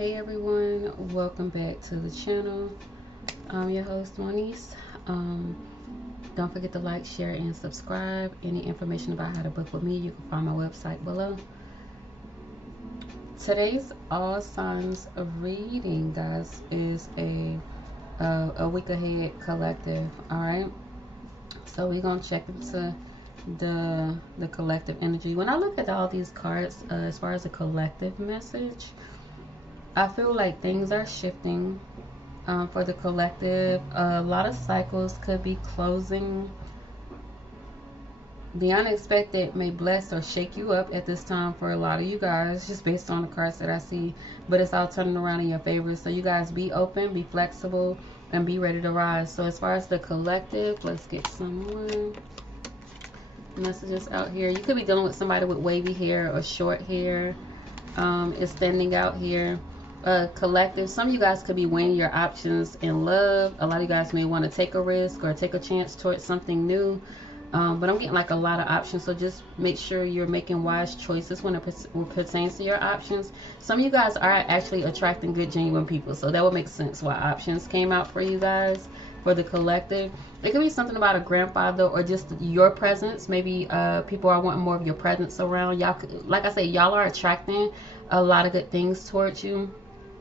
Hey everyone, welcome back to the channel. I'm your host Monice. Um, don't forget to like, share, and subscribe. Any information about how to book with me, you can find my website below. Today's all signs of reading, guys, is a week ahead collective. All right, so we're gonna check into the collective energy. When I look at all these cards, as far as a collective message, I feel like things are shifting for the collective. A lot of cycles could be closing. The unexpected may bless or shake you up at this time for a lot of you guys, just based on the cards that I see. But it's all turning around in your favor. So you guys be open, be flexible, and be ready to rise. So as far as the collective, let's get some more messages out here. You could be dealing with somebody with wavy hair or short hair. Is standing out here. Collective, some of you guys could be weighing your options in love. A lot of you guys may want to take a risk or take a chance towards something new, but I'm getting like a lot of options, so just make sure you're making wise choices when it pertains to your options. Some of you guys are actually attracting good, genuine people, so that would make sense why options came out for you guys. For the collective, it could be something about a grandfather or just your presence. Maybe people are wanting more of your presence around y'all. Like I said, y'all are attracting a lot of good things towards you.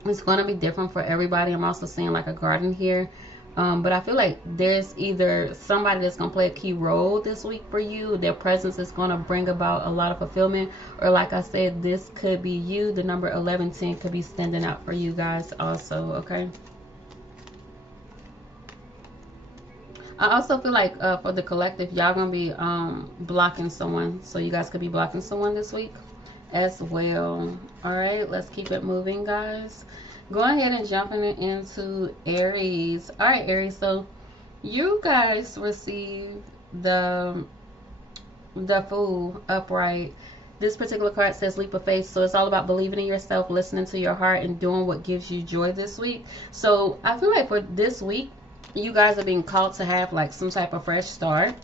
It's going to be different for everybody. I'm also seeing like a garden here, but I feel like there's either somebody that's going to play a key role this week for you. Their presence is going to bring about a lot of fulfillment, or like I said, this could be you. The number 1110 could be standing out for you guys also. Okay, I also feel like for the collective, y'all gonna be blocking someone, so you guys could be blocking someone this week as well. All right, let's keep it moving, guys. Go ahead and jumping into Aries. All right, Aries, so you guys receive the Fool upright. This particular card says leap of faith, so it's all about believing in yourself, listening to your heart, and doing what gives you joy this week. So I feel like for this week, you guys are being called to have like some type of fresh start.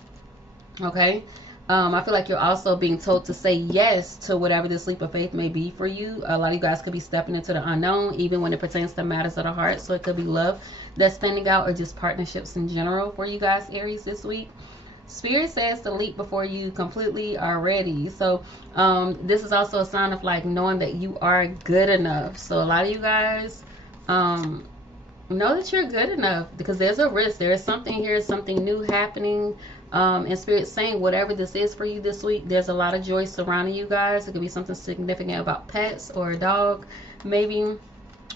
Okay, I feel like you're also being told to say yes to whatever this leap of faith may be for you. A lot of you guys could be stepping into the unknown, even when it pertains to matters of the heart. So it could be love that's standing out, or just partnerships in general for you guys, Aries, this week. Spirit says to leap before you completely are ready. So this is also a sign of like knowing that you are good enough. So a lot of you guys know that you're good enough, because there's a risk. There is something here, something new happening. And Spirit saying whatever this is for you this week, there's a lot of joy surrounding you guys. It could be something significant about pets or a dog, maybe,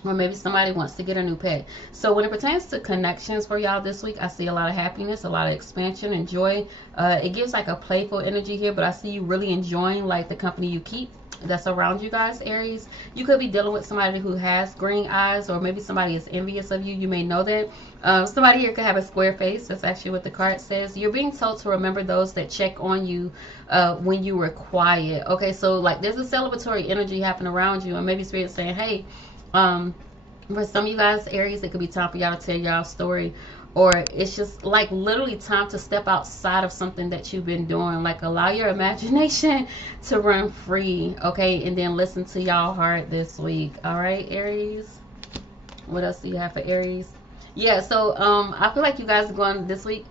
or maybe somebody wants to get a new pet. So when it pertains to connections for y'all this week, I see a lot of happiness, a lot of expansion and joy. It gives like a playful energy here, but I see you really enjoying like the company you keep that's around you guys, Aries. You could be dealing with somebody who has green eyes, or maybe somebody is envious of you. You may know that. Somebody here could have a square face. That's actually what the card says. You're being told to remember those that check on you when you were quiet. Okay, so like there's a celebratory energy happening around you, and maybe Spirit's saying, hey, for some of you guys, Aries, it could be time for y'all to tell y'all story, or it's just like literally time to step outside of something that you've been doing. Like allow your imagination to run free, okay, and then listen to y'all heart this week. All right, Aries, what else do you have for Aries? Yeah, so I feel like you guys are going this week,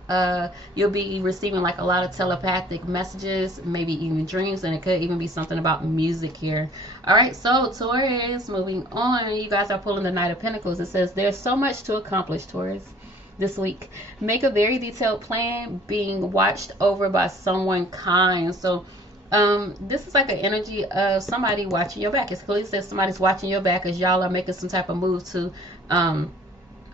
you'll be receiving like a lot of telepathic messages, maybe even dreams, and it could even be something about music here. All right, so Taurus, moving on, you guys are pulling the Knight of Pentacles. It says there's so much to accomplish, Taurus, this week. Make a very detailed plan, being watched over by someone kind. So this is like an energy of somebody watching your back. It clearly says somebody's watching your back as y'all are making some type of move to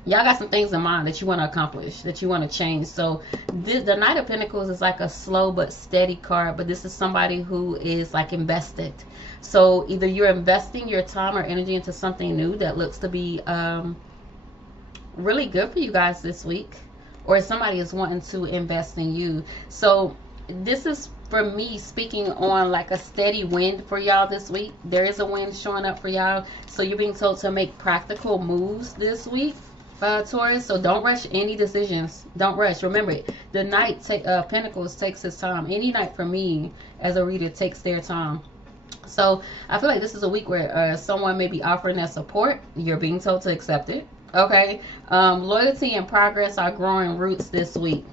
y'all got some things in mind that you want to accomplish, that you want to change. So the Knight of Pentacles is like a slow but steady card, but this is somebody who is like invested. So either you're investing your time or energy into something new that looks to be really good for you guys this week, or somebody is wanting to invest in you. So this is for me speaking on like a steady wind for y'all this week. There is a wind showing up for y'all, so you're being told to make practical moves this week, Taurus. So don't rush any decisions. Don't rush. Remember, the Knight Pentacles takes his time. Any night for me as a reader takes their time. So I feel like this is a week where someone may be offering that support. You're being told to accept it. Okay. Loyalty and progress are growing roots this week.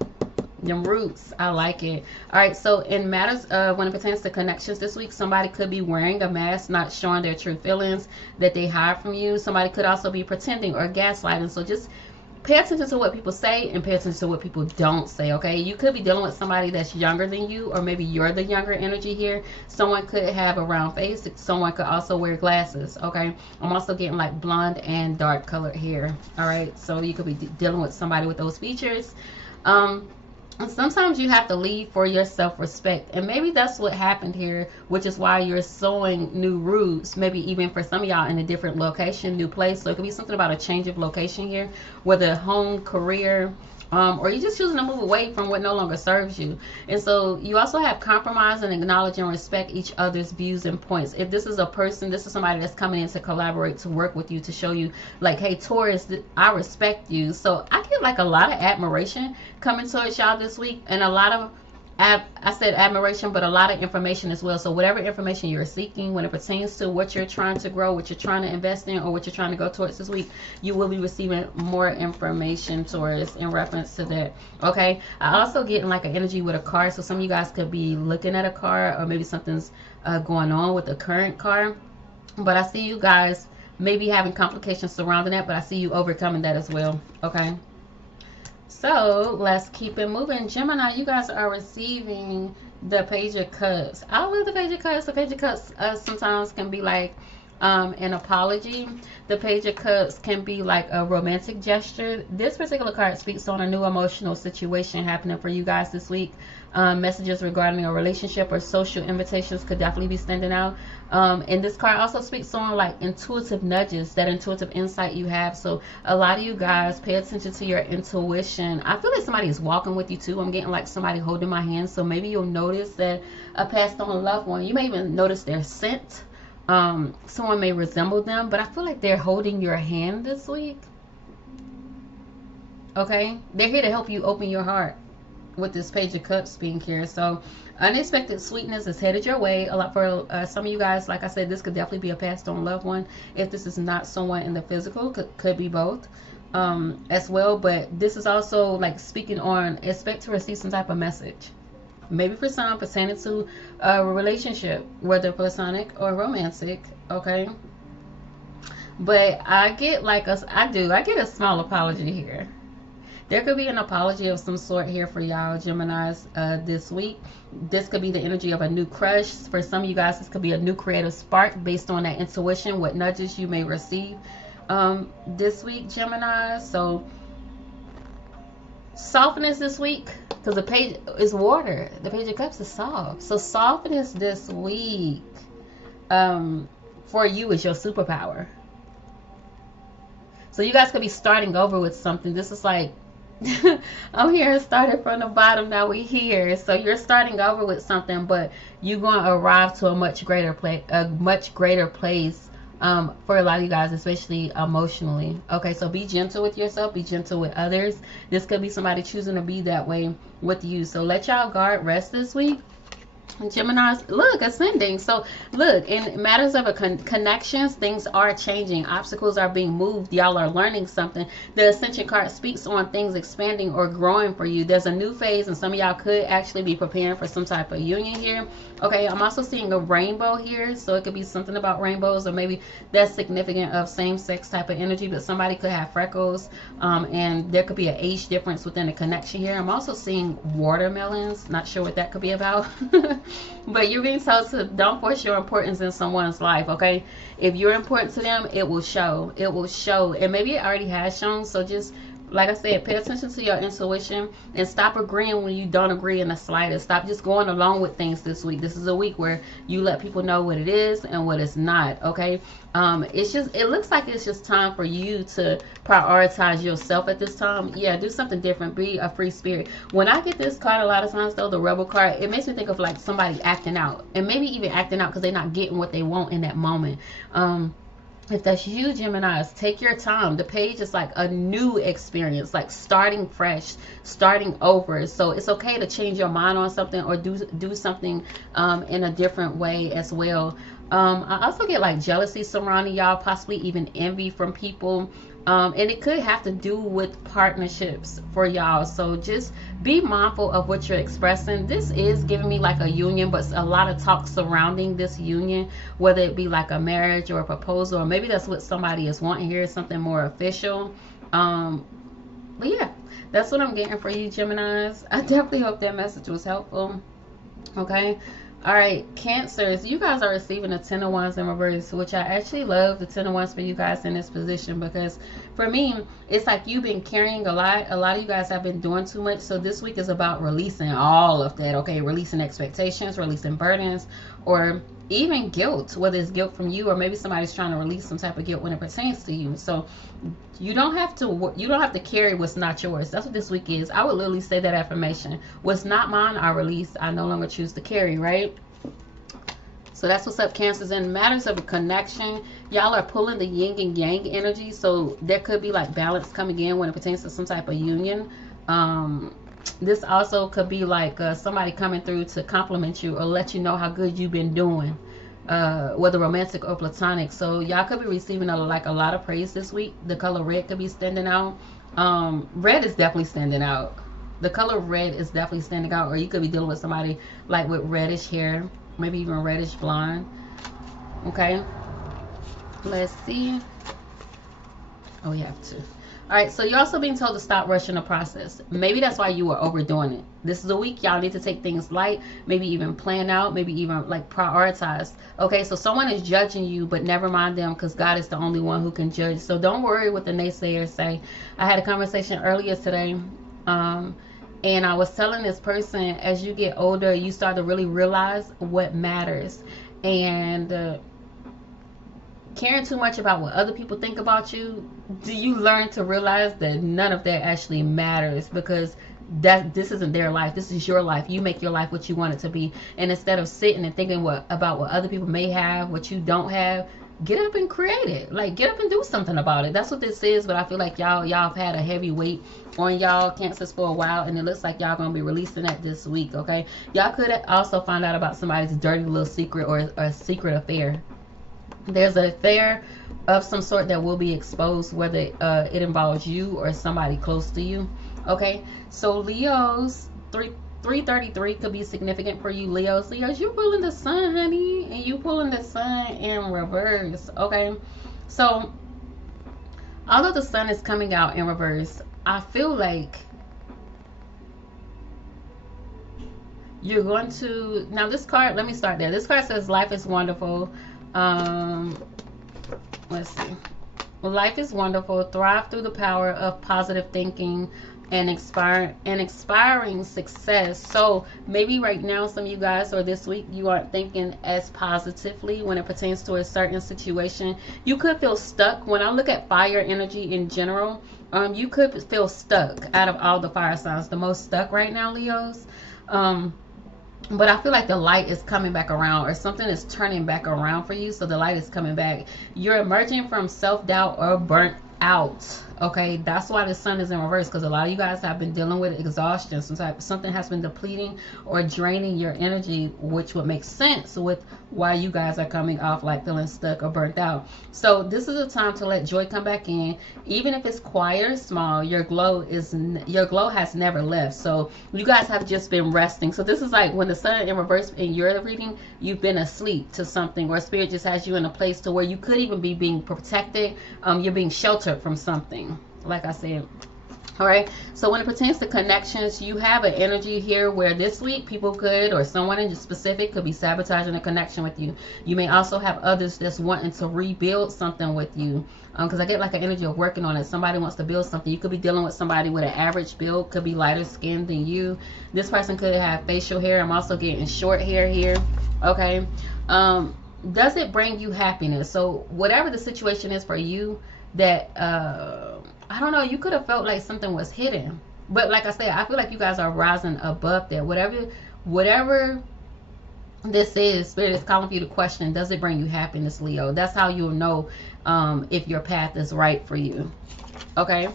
Them roots, I like it. All right, so in matters of when it pertains to connections this week, somebody could be wearing a mask, not showing their true feelings that they hide from you. Somebody could also be pretending or gaslighting. So just pay attention to what people say and pay attention to what people don't say. Okay, you could be dealing with somebody that's younger than you, or maybe you're the younger energy here. Someone could have a round face. Someone could also wear glasses. Okay, I'm also getting like blonde and dark colored hair. All right, so you could be dealing with somebody with those features. Sometimes you have to leave for your self-respect, and maybe that's what happened here, which is why you're sowing new roots, maybe even for some of y'all in a different location, new place. So it could be something about a change of location here, whether home, career, or you're just choosing to move away from what no longer serves you. And so you also have compromise and acknowledge and respect each other's views and points. If this is a person, this is somebody that's coming in to collaborate, to work with you, to show you like, hey, Taurus, I respect you. So I get like a lot of admiration coming towards y'all this week, and a lot of I said admiration, but a lot of information as well. So whatever information you're seeking when it pertains to what you're trying to grow, what you're trying to invest in, or what you're trying to go towards this week, you will be receiving more information towards in reference to that. Okay, I also get like an energy with a car. So some of you guys could be looking at a car, or maybe something's going on with the current car. But I see you guys maybe having complications surrounding that, but I see you overcoming that as well. Okay. So let's keep it moving. Gemini, you guys are receiving the Page of Cups. I love the Page of Cups. The Page of Cups sometimes can be like an apology. The Page of Cups can be like a romantic gesture. This particular card speaks on a new emotional situation happening for you guys this week. Messages regarding a relationship or social invitations could definitely be standing out. And this card also speaks on like intuitive nudges, that intuitive insight you have. So a lot of you guys pay attention to your intuition. I feel like somebody is walking with you too. I'm getting like somebody holding my hand. So maybe you'll notice that a passed on loved one, you may even notice their scent. Someone may resemble them, but I feel like they're holding your hand this week. Okay, they're here to help you open your heart with this Page of Cups being here. So unexpected sweetness is headed your way. A lot for some of you guys. Like I said, this could definitely be a passed on loved one. If this is not someone in the physical, could be both as well. But this is also like speaking on, expect to receive some type of message. Maybe for some pertaining to a relationship, whether platonic or romantic. Okay, but I get like I get a small apology here. There could be an apology of some sort here for y'all Geminis this week. This could be the energy of a new crush. For some of you guys, this could be a new creative spark based on that intuition, what nudges you may receive this week, Gemini. So softness this week, because the page is water. The Page of Cups is soft. So softness this week for you is your superpower. So you guys could be starting over with something. This is like, I'm here started from the bottom, now we here. So you're starting over with something, but you're going to arrive to a much greater place, for a lot of you guys, especially emotionally. Okay, so be gentle with yourself, be gentle with others. This could be somebody choosing to be that way with you. So let y'all guard rest this week. Gemini's, look, ascending. So look, in matters of connections, things are changing, obstacles are being moved, y'all are learning something. The Ascension card speaks on things expanding or growing for you. There's a new phase, and some of y'all could actually be preparing for some type of union here. Okay, I'm also seeing a rainbow here, so it could be something about rainbows, or maybe that's significant of same-sex type of energy. But somebody could have freckles, and there could be an age difference within the connection here. I'm also seeing watermelons, not sure what that could be about. But you're being told to don't force your importance in someone's life. Okay, if you're important to them, it will show. It will show, and maybe it already has shown. So just like I said, pay attention to your intuition and stop agreeing when you don't agree in the slightest. Stop just going along with things this week. This is a week where you let people know what it is and what it's not. Okay, it looks like it's just time for you to prioritize yourself at this time. Yeah, do something different. Be a free spirit. When I get this card, a lot of times though, the Rebel card, it makes me think of like somebody acting out, and maybe even acting out because they're not getting what they want in that moment. If that's you, Geminis, take your time. The page is like a new experience, like starting fresh, starting over. So it's okay to change your mind on something or do something in a different way as well. I also get like jealousy surrounding y'all, possibly even envy from people. And it could have to do with partnerships for y'all. So just be mindful of what you're expressing. This is giving me like a union, but a lot of talk surrounding this union, whether it be like a marriage or a proposal, or maybe that's what somebody is wanting here, something more official. But yeah, that's what I'm getting for you, Geminis. I definitely hope that message was helpful. Okay. All right, Cancers, you guys are receiving a 10 of Wands in reverse, which I actually love the 10 of Wands for you guys in this position, because for me, it's like you've been carrying a lot. A lot of you guys have been doing too much. So this week is about releasing all of that, okay? Releasing expectations, releasing burdens, or even guilt, whether it's guilt from you or maybe somebody's trying to release some type of guilt when it pertains to you. So you don't have to carry what's not yours. That's what this week is. I would literally say that affirmation: what's not mine, I release. I no longer choose to carry, right? So that's what's up, Cancers. In matters of a connection, y'all are pulling the yin and yang energy. So there could be like balance coming in when it pertains to some type of union. This also could be like somebody coming through to compliment you or let you know how good you've been doing, whether romantic or platonic. So y'all could be receiving a lot of praise this week. The color red could be standing out. Red is definitely standing out. The color red is definitely standing out. Or you could be dealing with somebody like with reddish hair, maybe even reddish blonde. Okay, let's see. Oh, we have to. All right, so you're also being told to stop rushing the process. Maybe that's why you were overdoing it. This is a week y'all need to take things light, maybe even plan out, maybe even like prioritize. Okay, so someone is judging you, but never mind them, because God is the only one who can judge. So don't worry what the naysayers say. I had a conversation earlier today, and I was telling this person, as you get older, you start to really realize what matters. And caring too much about what other people think about you, do you learn to realize that none of that actually matters, because this isn't their life. This is your life. You make your life what you want it to be. And instead of sitting and thinking about what other people may have, what you don't have, get up and create it. Like, get up and do something about it. That's what this is. But I feel like y'all have had a heavy weight on y'all, Cancers, for a while, and it looks like y'all gonna be releasing that this week. Okay, y'all could also find out about somebody's dirty little secret or a secret affair. There's an affair of some sort that will be exposed, whether it involves you or somebody close to you. Okay, so Leos, 333 could be significant for you, Leos. Leos, you pulling the sun, honey, and you pulling the sun in reverse. Okay, so although the sun is coming out in reverse, I feel like you're going to, now this card, let me start there. This card says life is wonderful. Let's see. Well, life is wonderful. Thrive through the power of positive thinking and inspiring success. So maybe right now, some of you guys, or this week, you aren't thinking as positively when it pertains to a certain situation. You could feel stuck. When I look at fire energy in general, you could feel stuck out of all the fire signs, the most stuck right now, Leos. But I feel like the light is coming back around, or something is turning back around for you. So the light is coming back. You're emerging from self-doubt or burnt out. Okay, that's why the sun is in reverse, because a lot of you guys have been dealing with exhaustion. Something has been depleting or draining your energy, which would make sense with why you guys are coming off like feeling stuck or burnt out. So this is a time to let joy come back in, even if it's quiet or small. Your glow has never left. So you guys have just been resting. So this is like when the sun in reverse in your reading, you've been asleep to something, or spirit just has you in a place to where you could even be being protected. You're being sheltered from something, like I said. All right, so when it pertains to connections, you have an energy here where this week people could, or someone in specific could be sabotaging a connection with you. You may also have others that's wanting to rebuild something with you, because I get like an energy of working on it. Somebody wants to build something. You could be dealing with somebody with an average build, could be lighter skinned than you. This person could have facial hair. I'm also getting short hair here. Okay, does it bring you happiness? So whatever the situation is for you, that I don't know, you could have felt like something was hidden, but like I said, I feel like you guys are rising above that. Whatever This is Spirit is calling for you to question, does it bring you happiness, Leo? That's how you'll know if your path is right for you. Okay.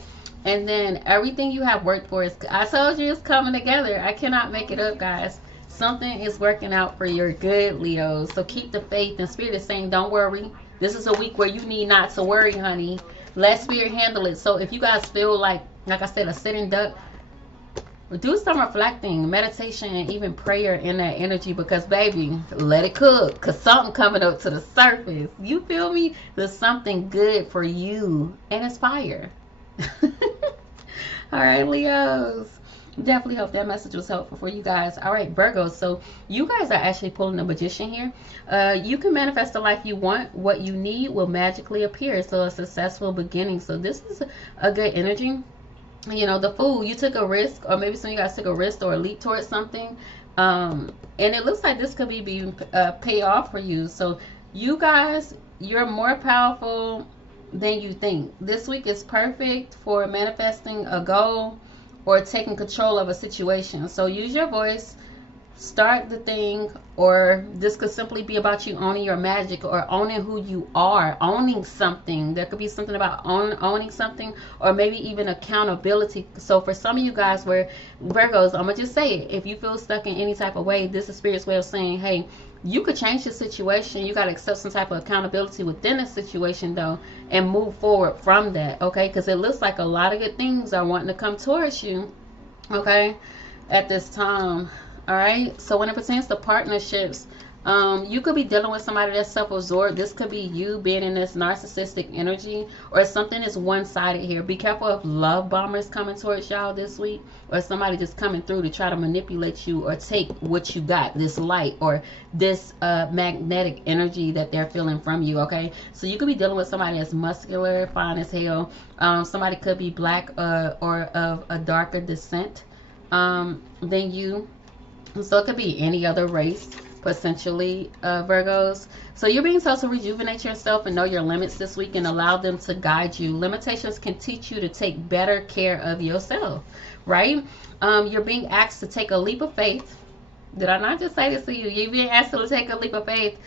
And then everything you have worked for is, I told you, it's coming together. I cannot make it up, guys. Something is working out for your good, Leo. So keep the faith. And Spirit is saying, don't worry. This is a week where you need not to worry, honey. Let Spirit handle it. So if you guys feel like I said, a sitting duck, do some reflecting, meditation, and even prayer in that energy, because baby, let it cook, because something coming up to the surface. You feel me? There's something good for you, and it's fire. All right, Leos, definitely hope that message was helpful for you guys. All right, Virgos, so you guys are actually pulling the Magician here. You can manifest the life you want. What you need will magically appear. So a successful beginning. So this is a good energy. You know, the Fool, you took a risk, or maybe some of you guys took a risk or a leap towards something, and it looks like this could be being pay off for you. So you guys, you're more powerful than you think. This week is perfect for manifesting a goal or taking control of a situation. So use your voice, start the thing, or this could simply be about you owning your magic or owning who you are, owning something. There could be something about owning something, or maybe even accountability. So for some of you guys, where Virgos, I'm gonna just say it, if you feel stuck in any type of way, this is Spirit's way of saying, hey, you could change the situation. You got to accept some type of accountability within the situation, though, and move forward from that. Okay, because it looks like a lot of good things are wanting to come towards you, okay, at this time. All right, so when it pertains to partnerships, you could be dealing with somebody that's self-absorbed. This could be you being in this narcissistic energy, or something is one-sided here. Be careful of love bombers coming towards y'all this week, or somebody just coming through to try to manipulate you or take what you got, this light or this magnetic energy that they're feeling from you. Okay, so you could be dealing with somebody that's muscular, fine as hell. Somebody could be black or of a darker descent than you. So it could be any other race, potentially, Virgos. So you're being told to rejuvenate yourself and know your limits this week and allow them to guide you. Limitations can teach you to take better care of yourself, right? You're being asked to take a leap of faith. Did I not just say this to you? You're being asked to take a leap of faith.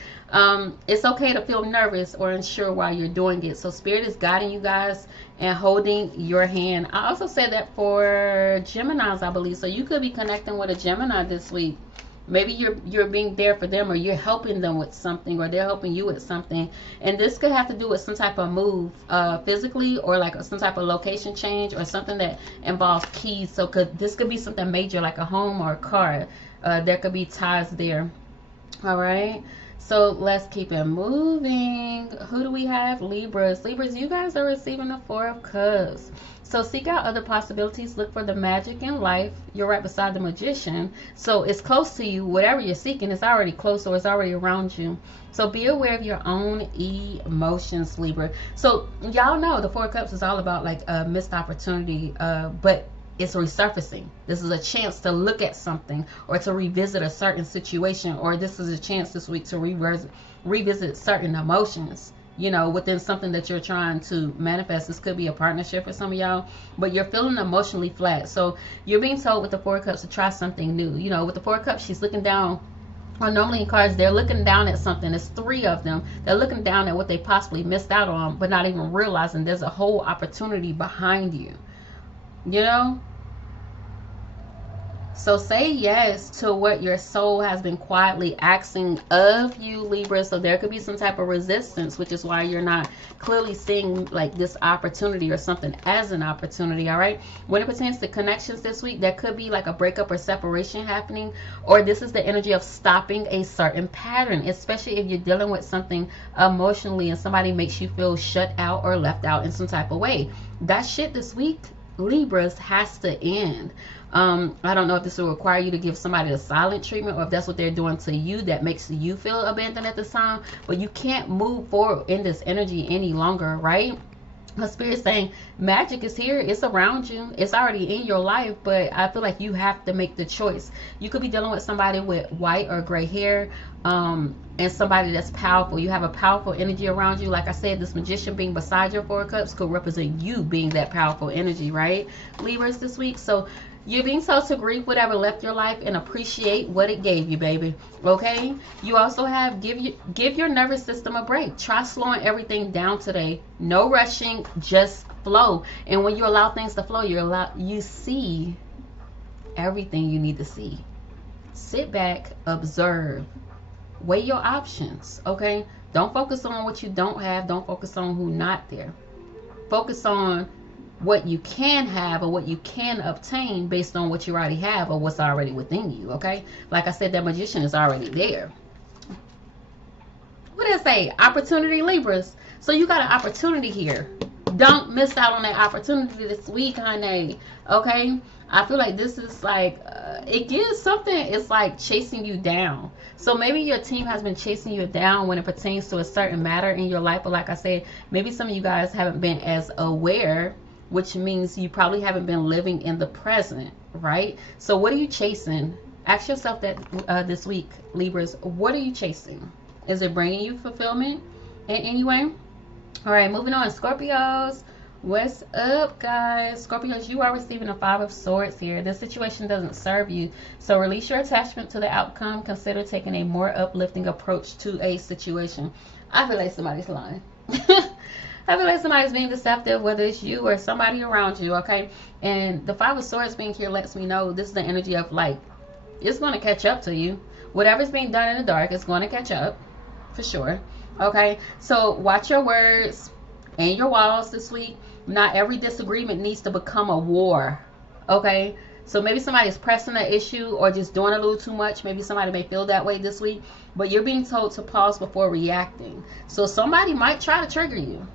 It's okay to feel nervous or unsure while you're doing it. So Spirit is guiding you guys and holding your hand. I also said that for Geminis, I believe. So you could be connecting with a Gemini this week. Maybe you're being there for them, or you're helping them with something, or they're helping you with something. And this could have to do with some type of move, physically, or like some type of location change, or something that involves keys. So this could be something major, like a home or a car. There could be ties there. All right, so let's keep it moving. Who do we have? Libras. Libras, you guys are receiving the Four of Cups. So seek out other possibilities. Look for the magic in life. You're right beside the Magician, so it's close to you. Whatever you're seeking is already close, or it's already around you. So be aware of your own emotions, Libra. So y'all know the Four of Cups is all about like a missed opportunity, but it's resurfacing. This is a chance to look at something, or to revisit a certain situation, or this is a chance this week to revisit certain emotions, you know, within something that you're trying to manifest. This could be a partnership for some of y'all, but you're feeling emotionally flat. So you're being told with the Four of Cups to try something new. You know, with the Four of Cups, she's looking down. Or normally in cards, they're looking down at something. There's three of them. They're looking down at what they possibly missed out on, but not even realizing there's a whole opportunity behind you. You know? So say yes to what your soul has been quietly asking of you, Libra. So there could be some type of resistance, which is why you're not clearly seeing like this opportunity or something as an opportunity. All right. When it pertains to connections this week, there could be like a breakup or separation happening, or this is the energy of stopping a certain pattern, especially if you're dealing with something emotionally and somebody makes you feel shut out or left out in some type of way. That shit this week, Libras, has to end. I don't know if this will require you to give somebody a silent treatment, or if that's what they're doing to you that makes you feel abandoned at this time, but you can't move forward in this energy any longer, right? The Spirit's saying magic is here. It's around you. It's already in your life, but I feel like you have to make the choice. You could be dealing with somebody with white or gray hair, and somebody that's powerful. You have a powerful energy around you. Like I said, this Magician being beside your Four of Cups could represent you being that powerful energy, right? Libras this week. So You're being told to grieve whatever left your life and appreciate what it gave you, baby. Okay? You also have give your nervous system a break. Try slowing everything down today. No rushing, just flow. And when you allow things to flow, you see everything you need to see. Sit back, observe, weigh your options. Okay? Don't focus on what you don't have. Don't focus on who's not there. Focus on what you can have or what you can obtain based on what you already have or what's already within you. Okay, like I said, that magician is already there. What did I say? Opportunity, Libras. So you got an opportunity here. Don't miss out on that opportunity this week, honey. Okay, I feel like this is like it gives something. It's like chasing you down. So maybe your team has been chasing you down when it pertains to a certain matter in your life. But like I said, maybe some of you guys haven't been as aware, which means you probably haven't been living in the present, right? So what are you chasing? Ask yourself that this week, Libras. What are you chasing? Is it bringing you fulfillment in any way? All right, moving on. Scorpios, what's up, guys? Scorpios, you are receiving a 5 of Swords here. This situation doesn't serve you, so release your attachment to the outcome. Consider taking a more uplifting approach to a situation. I feel like somebody's lying. I feel like somebody's being deceptive, whether it's you or somebody around you, okay? And the 5 of Swords being here lets me know this is the energy of, like, it's going to catch up to you. Whatever's being done in the dark is going to catch up, for sure, okay? So watch your words and your walls this week. Not every disagreement needs to become a war, okay? So maybe somebody's pressing an issue or just doing a little too much. Maybe somebody may feel that way this week, but you're being told to pause before reacting. So somebody might try to trigger you.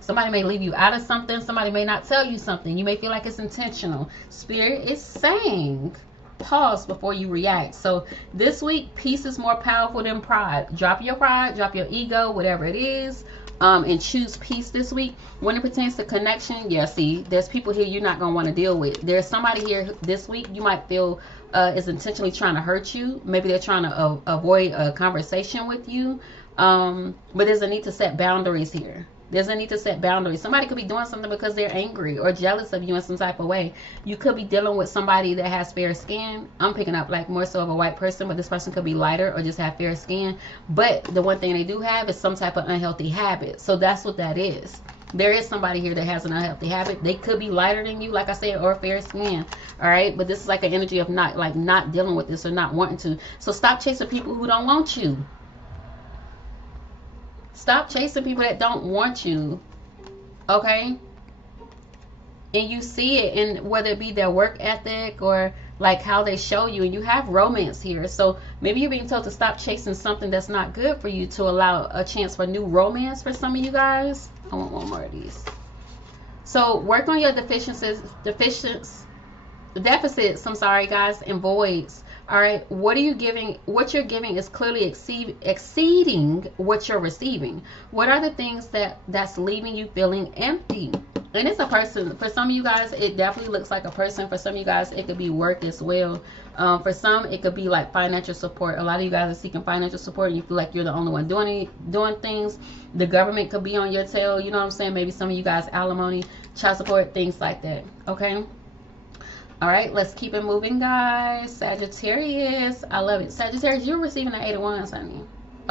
Somebody may leave you out of something. Somebody may not tell you something. You may feel like it's intentional. Spirit is saying pause before you react. So this week, peace is more powerful than pride. Drop your pride, drop your ego, whatever it is, and choose peace this week. When it pertains to connection, yeah, see, there's people here you're not going to want to deal with. There's somebody here this week you might feel is intentionally trying to hurt you. Maybe they're trying to avoid a conversation with you. But there's a need to set boundaries here. There's a need to set boundaries. Somebody could be doing something because they're angry or jealous of you in some type of way. You could be dealing with somebody that has fair skin. I'm picking up like more so of a white person, but this person could be lighter or just have fair skin. But the one thing they do have is some type of unhealthy habit. So that's what that is. There is somebody here that has an unhealthy habit. They could be lighter than you, like I said, or fair skin. All right, but this is like an energy of not dealing with this or not wanting to. So stop chasing people who don't want you. Stop chasing people that don't want you, okay? And you see it in whether it be their work ethic or like how they show you, and you have romance here. So maybe you're being told to stop chasing something that's not good for you to allow a chance for new romance for some of you guys. I want one more of these. So work on your deficits, I'm sorry, guys, and voids. All right, what are you giving? What you're giving is clearly exceeding what you're receiving. What are the things that's leaving you feeling empty? And it's a person. For some of you guys, it definitely looks like a person. For some of you guys, it could be work as well. For some, it could be like financial support. A lot of you guys are seeking financial support, and you feel like you're the only one doing things. The government could be on your tail. You know what I'm saying? Maybe some of you guys alimony, child support, things like that. Okay. All right, let's keep it moving, guys. Sagittarius, I love it. Sagittarius, you're receiving the 8 of Wands, honey.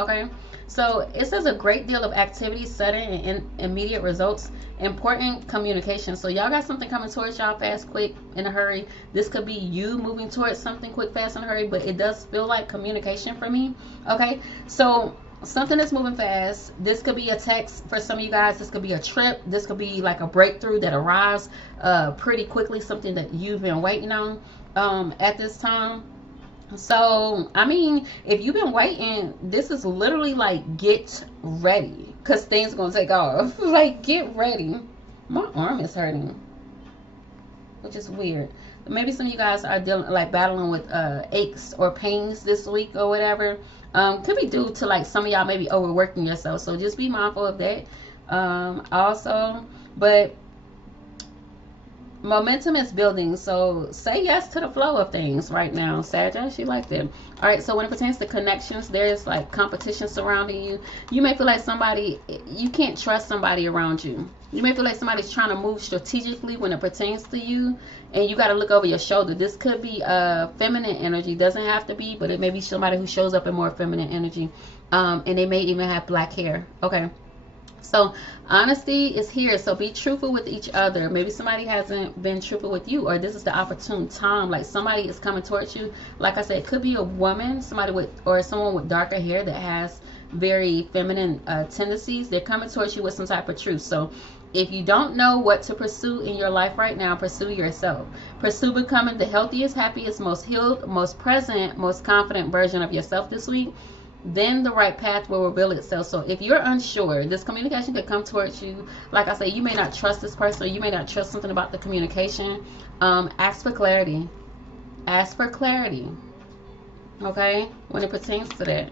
Okay, so it says a great deal of activity, sudden and immediate results, important communication. So y'all got something coming towards y'all fast, quick, in a hurry. This could be you moving towards something quick, fast, in a hurry, but it does feel like communication for me. Okay, so something that's moving fast. This could be a text for some of you guys. This could be a trip. This could be like a breakthrough that arrives pretty quickly, something that you've been waiting on at this time. So I mean, if you've been waiting, this is literally like get ready, because things are gonna take off. Like get ready. My arm is hurting, which is weird. Maybe some of you guys are battling with aches or pains this week or whatever. Could be due to like some of y'all maybe overworking yourself, so just be mindful of that also. But Momentum is building, so say yes to the flow of things right now, Sagittarius. You like that. All right, so when it pertains to connections, there's like competition surrounding you. You may feel like you can't trust somebody around you. You may feel like somebody's trying to move strategically when it pertains to you, and you got to look over your shoulder. This could be feminine energy, doesn't have to be, but it may be somebody who shows up in more feminine energy, and they may even have black hair. Okay. So honesty is here. So be truthful with each other. Maybe somebody hasn't been truthful with you, or this is the opportune time. Like somebody is coming towards you. Like I said, it could be a woman, or someone with darker hair that has very feminine tendencies. They're coming towards you with some type of truth. So if you don't know what to pursue in your life right now, pursue yourself. Pursue becoming the healthiest, happiest, most healed, most present, most confident version of yourself this week. Then the right path will reveal itself. So if you're unsure, this communication could come towards you. Like I say, you may not trust this person, or you may not trust something about the communication. Ask for clarity. Ask for clarity. Okay? When it pertains to that.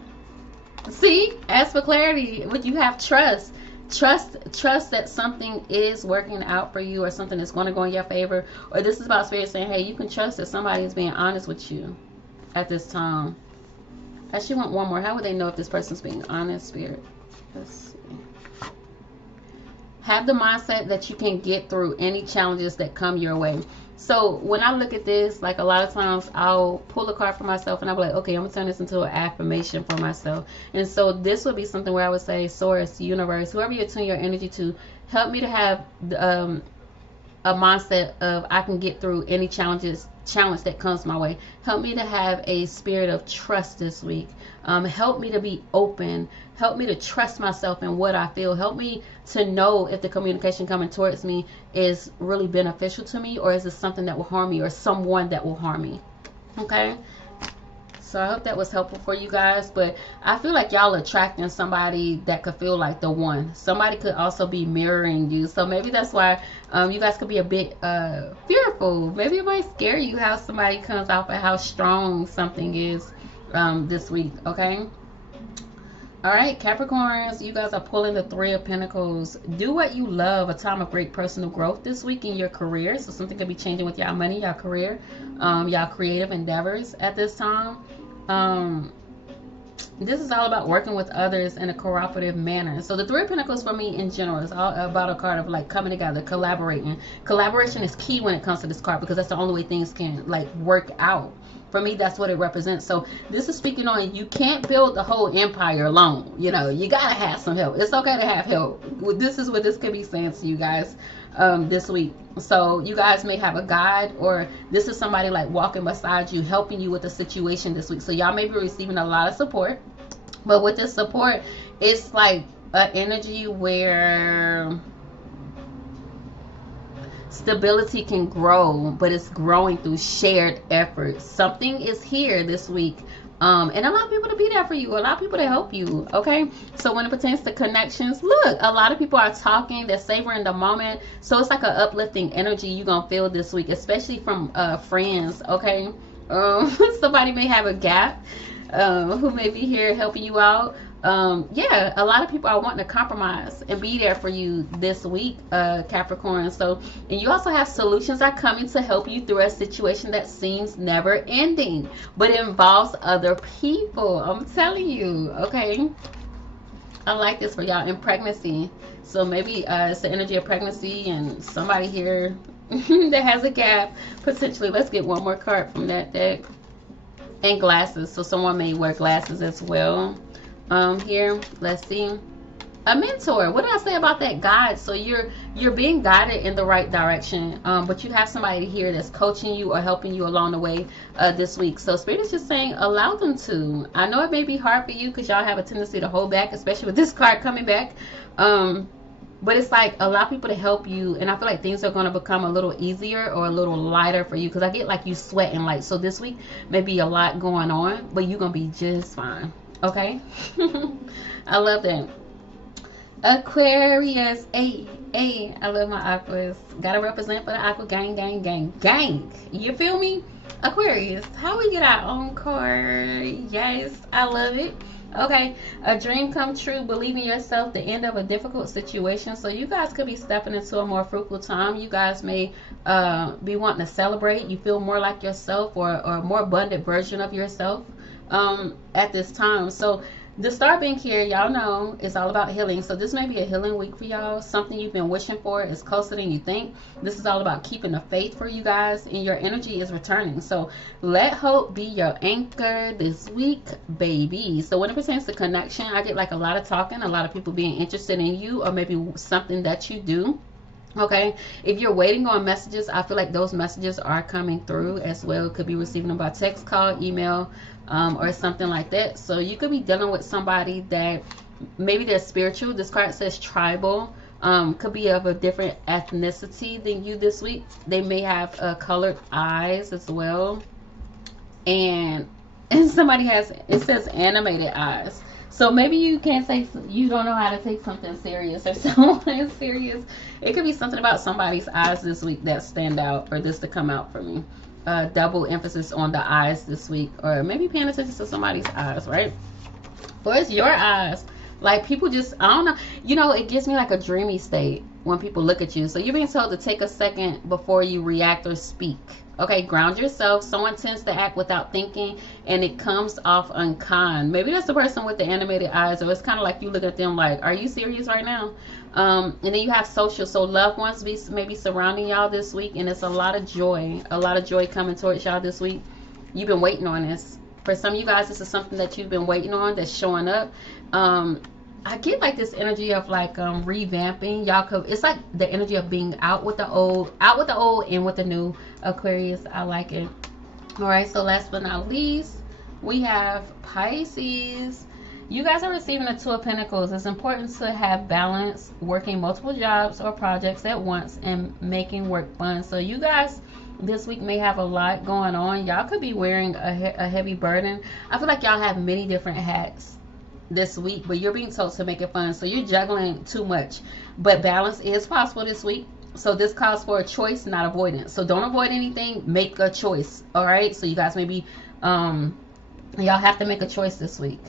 See? Ask for clarity. Would you have trust? Trust that something is working out for you, or something is going to go in your favor. Or this is about spirit saying, hey, you can trust that somebody is being honest with you at this time. I actually want one more. How would they know if this person's being honest, spirit? Let's see. Have the mindset that you can get through any challenges that come your way. So when I look at this, like a lot of times I'll pull a card for myself and I'll be like, okay, I'm gonna turn this into an affirmation for myself. And so this would be something where I would say, source, universe, whoever you tune your energy to, help me to have a mindset of I can get through any challenge that comes my way. Help me to have a spirit of trust this week. Help me to be open. Help me to trust myself in what I feel. Help me to know if the communication coming towards me is really beneficial to me, or is it something that will harm me, or someone that will harm me. Okay. So I hope that was helpful for you guys. But I feel like y'all attracting somebody that could feel like the one. Somebody could also be mirroring you. So maybe that's why you guys could be a bit fearful. Maybe it might scare you how somebody comes out and how strong something is this week. Okay. All right, Capricorns, you guys are pulling the Three of Pentacles. Do what you love. A time of great personal growth this week in your career. So something could be changing with y'all money, y'all career, y'all creative endeavors at this time. This is all about working with others in a cooperative manner. So the Three of Pentacles for me in general is all about a card of like coming together, collaborating. Collaboration is key when it comes to this card, because that's the only way things can like work out. For me, that's what it represents. So this is speaking on, you can't build the whole empire alone. You know, you gotta have some help. It's okay to have help. This is what this could be saying to you guys this week. So you guys may have a guide, or this is somebody like walking beside you, helping you with the situation this week. So y'all may be receiving a lot of support, but with this support, it's like an energy where stability can grow, but it's growing through shared efforts. Something is here this week, and a lot of people to be there for you, a lot of people to help you. Okay, so when it pertains to connections, look, a lot of people are talking, they're savoring the moment. So it's like an uplifting energy you're gonna feel this week, especially from friends. Okay, somebody may have a gap who may be here helping you out. Yeah, a lot of people are wanting to compromise and be there for you this week, Capricorn. So, and you also have solutions are coming to help you through a situation that seems never ending, but it involves other people. I'm telling you, okay? I like this for y'all in pregnancy. So maybe it's the energy of pregnancy and somebody here that has a gap, potentially. Let's get one more card from that deck. And glasses. So someone may wear glasses as well. Here, let's see, a mentor. What did I say about that? Guide. So you're being guided in the right direction, but you have somebody here that's coaching you or helping you along the way this week. So Spirit is just saying, allow them to. I know it may be hard for you because y'all have a tendency to hold back, especially with this card coming back, but it's like allow people to help you, and I feel like things are going to become a little easier or a little lighter for you, because I get like you sweating like, so this week may be a lot going on, but you're going to be just fine. Okay. I love that. Aquarius. Hey, I love my aquas. Gotta represent for the aqua gang. You feel me? Aquarius, how we get our own card? Yes, I love it. Okay, a dream come true, believe in yourself, the end of a difficult situation. So you guys could be stepping into a more fruitful time. You guys may be wanting to celebrate. You feel more like yourself, or a more abundant version of yourself at this time. So the star being here, y'all know, it's all about healing. So this may be a healing week for y'all. Something you've been wishing for is closer than you think. This is all about keeping the faith for you guys, and your energy is returning. So let hope be your anchor this week, baby. So when it pertains to connection, I get like a lot of talking, a lot of people being interested in you, or maybe something that you do. Okay, if you're waiting on messages, I feel like those messages are coming through as well. Could be receiving them by text, call, email, or something like that. So you could be dealing with somebody that maybe they're spiritual. This card says tribal. Could be of a different ethnicity than you this week. They may have colored eyes as well, and somebody has, it says animated eyes. So maybe you can't say, you don't know how to take something serious, or someone is serious. It could be something about somebody's eyes this week that stand out, or this to come out for me. Double emphasis on the eyes this week, or maybe paying attention to somebody's eyes, right? Or it's your eyes. Like, people just, I don't know, you know, it gives me like a dreamy state when people look at you. So you're being told to take a second before you react or speak. Okay, ground yourself. Someone tends to act without thinking, and it comes off unkind. Maybe that's the person with the animated eyes, or it's kind of like you look at them like, are you serious right now? And then you have social. So loved ones maybe surrounding y'all this week, and it's a lot of joy coming towards y'all this week. You've been waiting on this. For some of you guys, this is something that you've been waiting on that's showing up. I get like this energy of like revamping. Y'all could, it's like the energy of being out with the old, in with the new, Aquarius. I like it. All right, so last but not least, we have Pisces. You guys are receiving the Two of Pentacles. It's important to have balance, working multiple jobs or projects at once, and making work fun. So you guys this week may have a lot going on. Y'all could be wearing a heavy burden. I feel like y'all have many different hats this week, but you're being told to make it fun. So you're juggling too much, but balance is possible this week. So this calls for a choice, not avoidance. So don't avoid anything, make a choice. All right, so you guys maybe y'all have to make a choice this week.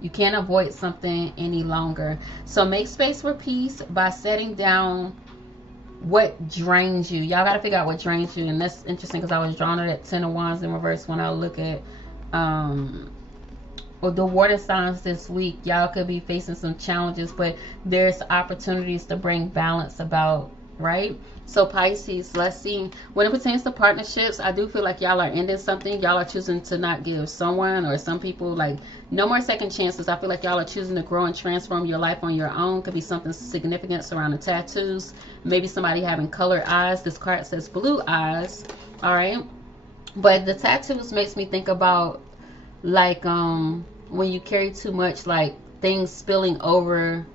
You can't avoid something any longer. So make space for peace by setting down what drains you. Y'all got to figure out what drains you. And that's interesting because I was drawn to that 10 of Wands in reverse when I look at or the water signs this week. Y'all could be facing some challenges, but there's opportunities to bring balance about, right? So Pisces, let's see. When it pertains to partnerships, I do feel like y'all are ending something. Y'all are choosing to not give someone or some people like no more second chances. I feel like y'all are choosing to grow and transform your life on your own. Could be something significant surrounding tattoos. Maybe somebody having colored eyes. This card says blue eyes. All right. But the tattoos makes me think about like when you carry too much, like things spilling over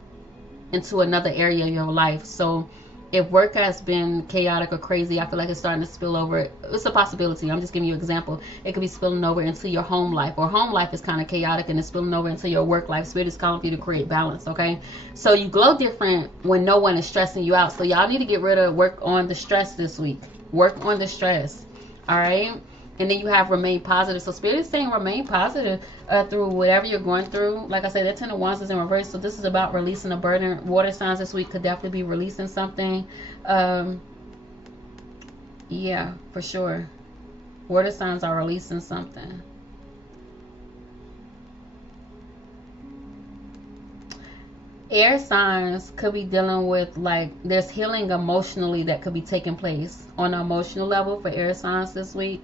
into another area of your life. So if work has been chaotic or crazy, I feel like it's starting to spill over. It's a possibility. I'm just giving you an example. It could be spilling over into your home life, or home life is kind of chaotic and it's spilling over into your work life. Spirit is calling for you to create balance, okay? So you glow different when no one is stressing you out. So y'all need to get rid of, work on the stress this week. Work on the stress, all right? And then you have remain positive. So Spirit is saying remain positive through whatever you're going through. Like I said, that 10 of Wands is in reverse. So this is about releasing a burden. Water signs this week could definitely be releasing something. Yeah, for sure. Water signs are releasing something. Air signs could be dealing with, like, there's healing emotionally that could be taking place on an emotional level for air signs this week.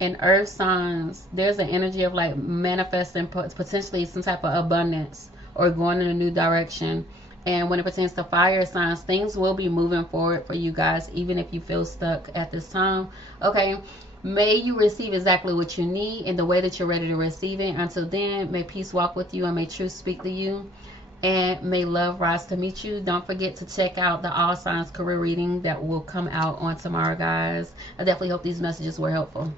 And earth signs, there's an energy of like manifesting potentially some type of abundance or going in a new direction. And when it pertains to fire signs, things will be moving forward for you guys, even if you feel stuck at this time. Okay, may you receive exactly what you need in the way that you're ready to receive it. Until then, may peace walk with you and may truth speak to you. And may love rise to meet you. Don't forget to check out the All Signs career reading that will come out on tomorrow, guys. I definitely hope these messages were helpful.